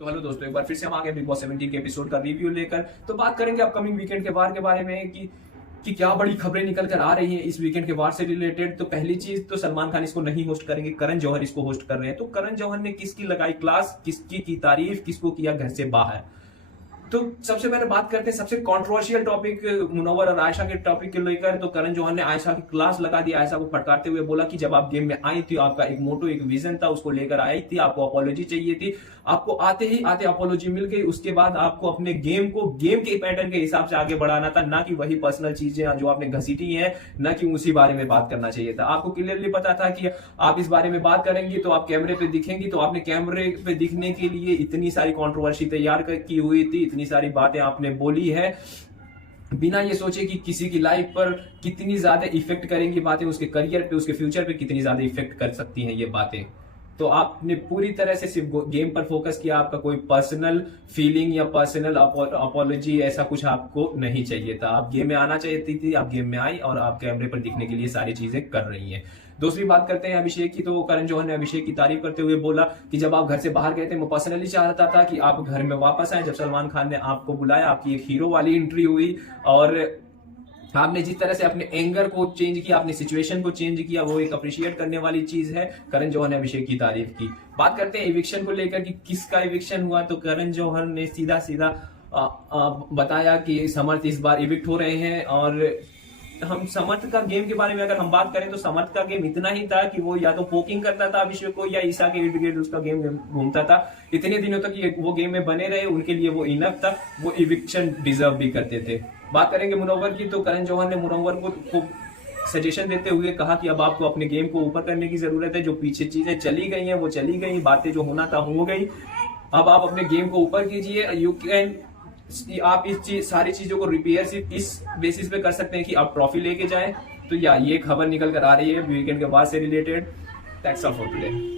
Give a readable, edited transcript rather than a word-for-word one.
तो हेलो दोस्तों, एक बार फिर से हम आ गए बिग बॉस 17 के एपिसोड का रिव्यू लेकर। तो बात करेंगे अपकमिंग वीकेंड के वार के बारे में कि क्या बड़ी खबरें निकल कर आ रही हैं इस वीकेंड के वार से रिलेटेड। तो पहली चीज तो सलमान खान इसको नहीं होस्ट करेंगे, करण जौहर इसको होस्ट कर रहे हैं। तो करण जौहर ने किसकी लगाई क्लास, किसकी की तारीफ, किसको किया घर से बाहर। तो सबसे पहले बात करते हैं सबसे कंट्रोवर्शियल टॉपिक मुनव्वर और आयशा के टॉपिक के लेकर। तो करण जौहर ने आयशा की क्लास लगा दी, आयशा को फटकारते हुए बोला कि जब आप गेम में आई थी आपका एक मोटो, एक विजन था, उसको लेकर आई थी, आपको अपॉलॉजी चाहिए थी, आपको आते ही आते अपॉलॉजी मिल गई। उसके बाद आपको अपने गेम को गेम के पैटर्न के हिसाब से आगे बढ़ाना था, ना कि वही पर्सनल चीजें जो आपने घसीटी हैं, ना कि उसी बारे में बात करना चाहिए था। आपको क्लियरली पता था कि आप इस बारे में बात करेंगे तो आप कैमरे पे दिखेंगी, तो आपने कैमरे पे दिखने के लिए इतनी सारी कंट्रोवर्सी तैयार की हुई थी, इतनी सारी बातें आपने बोली है बिना ये सोचे कि किसी की लाइफ पर कितनी ज्यादा इफेक्ट करेंगी बातें, उसके करियर पे, उसके फ्यूचर पे कितनी ज्यादा इफेक्ट कर सकती हैं ये बातें। तो आपने पूरी तरह से सिर्फ गेम पर फोकस किया, आपका कोई पर्सनल फीलिंग या पर्सनल अपॉलॉजी ऐसा कुछ आपको नहीं चाहिए था। आप गेम में आना चाहती थी, आप गेम में आई और आप कैमरे पर दिखने के लिए सारी चीजें कर रही हैं। दूसरी बात करते हैं अभिषेक की। तो करण जौहर ने अभिषेक की तारीफ करते हुए बोला कि जब आप घर से बाहर गए थे, मैं पर्सनली चाहता था कि आप घर में वापस आए। जब सलमान खान ने आपको बुलाया, आपकी एक हीरो वाली एंट्री हुई और आपने जिस तरह से अपने एंगर को चेंज किया, अपनी सिचुएशन को चेंज किया, वो एक अप्रिशिएट करने वाली चीज है। करण जौहर ने अभिषेक की तारीफ की। बात करते हैं इविक्शन को लेकर कि किसका इविक्शन हुआ। तो करण जौहर ने सीधा सीधा बताया कि समर्थ इस बार इविक्ट हो रहे हैं। और हम समर्थ का गेम के बारे में अगर हम बात करें तो समर्थ का गेम इतना ही था कि वो या तो पोकिंग करता था अभिषेक को, या ईसा के इर्द गिर्द उसका गेम घूमता था। इतने दिनों तक वो गेम में बने रहे, उनके लिए वो इनफ था, वो इविक्शन डिजर्व भी करते थे। बात करेंगे मुनव्वर की। तो करण जौहर ने मुनव्वर को सजेशन देते हुए कहा कि अब आपको अपने गेम को ऊपर करने की जरूरत है। जो पीछे चीजें चली गई हैं वो चली गई, बातें जो होना था हो गई, अब आप अपने गेम को ऊपर कीजिए। यू कैन आप सारी चीजों को रिपेयर सिर्फ इस बेसिस पे कर सकते हैं कि आप ट्रॉफी लेके जाएं। तो ये खबर निकल कर आ रही है वीकेंड के बाद से related. That's all for today.